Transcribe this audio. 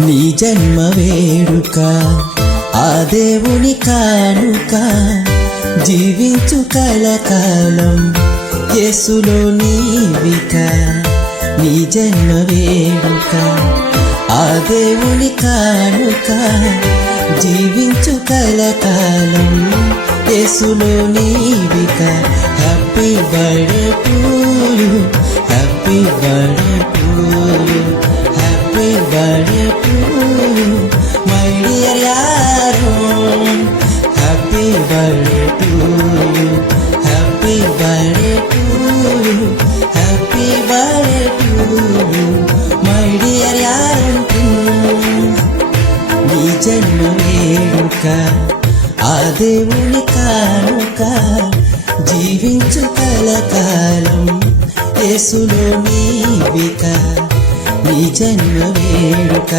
నీ జన్మ వేడుక ఆ దేవుని కానుక జీవించు కలకాలం యేసులో నీవిక నీ జన్మ వేడుక ఆ దేవుని కానుక జీవించు కలకాలం యేసులో నీవిక happy birthday to my dear arrow happy birthday to you happy birthday to you happy birthday to you my dear arrow నీ జన్మ వేడుక ఆ దేవుని కానుక జీవించు కలకాలం. యేసులో నీవిక నీ జన్మ వేడుక.